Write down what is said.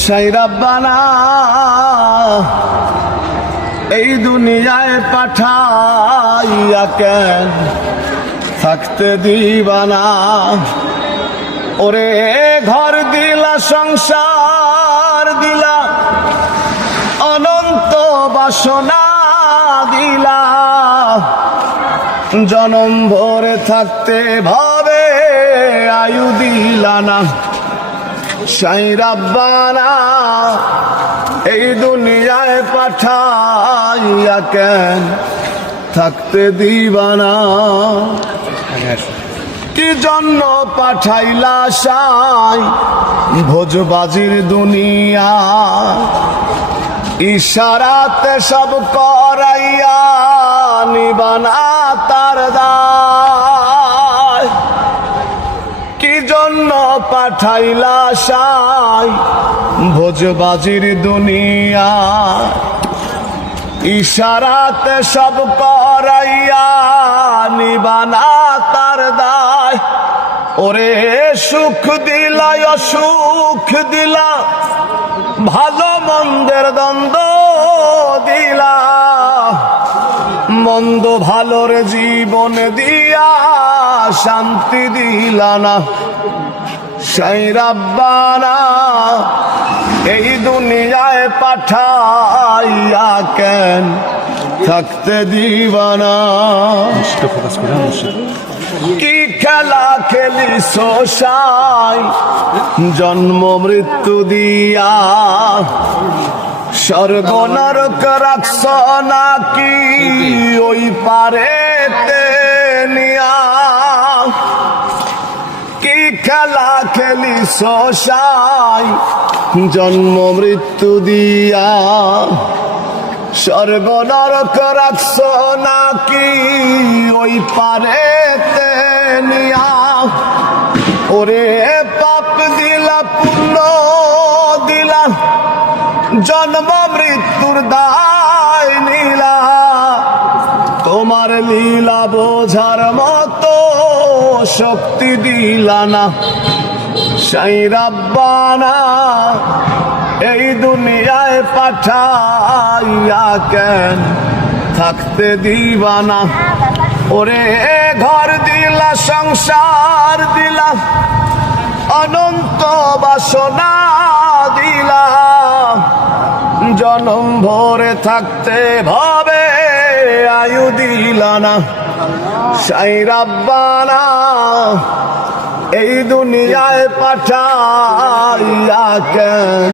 সাই রাব্বানা এই দুনিয়ায় পাঠাইয়া কেন থাকতে দিবানা। ওরে ঘর দিলা, সংসার দিলা, অনন্ত বাসনা দিলা, জনম ভরে থাকতে ভাবে আয়ু দিলা না। সাই রাব্বানা এই দুনিয়ায় পাঠাইয়া কেন থাকতে দিবানা। কি জন্য পাঠাইলা সাই ভোজবাজির দুনিয়া, ইশারাতে সব করাইয়া নিবানা তার দায়। কি জন্য পাঠাইলা সাই ভোজবাজির দুনিয়া, ইশারাতে সব করাইয়া নিবানা তার দায়। ওরে সুখ দিলা অসুখ দিলা, ভালো মন্দের দ্বন্দ্ব দিলা, মন্দ ভালোর জীবন দিয়া শান্তি দিলা না। সাই রাব্বানা এই দুনিয়ায় পাঠাইয়া কেন থাকতে দিবানা। কি খেলা খেলিস সাই জন্ম মৃত্যু দিয়া, স্বর্গ নরক রাখছ নাকি ওই পারেতে নিয়া। কি খেলা খেলিস সাই জন্ম মৃত্যু দিয়া, স্বর্গ নরক রাখছ নাকি ওই পারেতে নিয়া। ওরে পাপ দিলা পুণ্য দিলা, জন্ম মৃত্যুর দায় নীলা, তোমার লীলা বোঝার মতো শক্তি দিলা না। সাই রাব্বানা এই দুনিয়ায় পাঠাইয়া কেন থাকতে দিবানা। ওরে ঘর দিলা, সংসার দিলা, অনন্ত বাসনা দিলা, জনম ভরে থাকতে ভাবে আয়ু দিলা না। সাই রাব্বানা এই দুনিয়ায় পাঠাইয়া কেন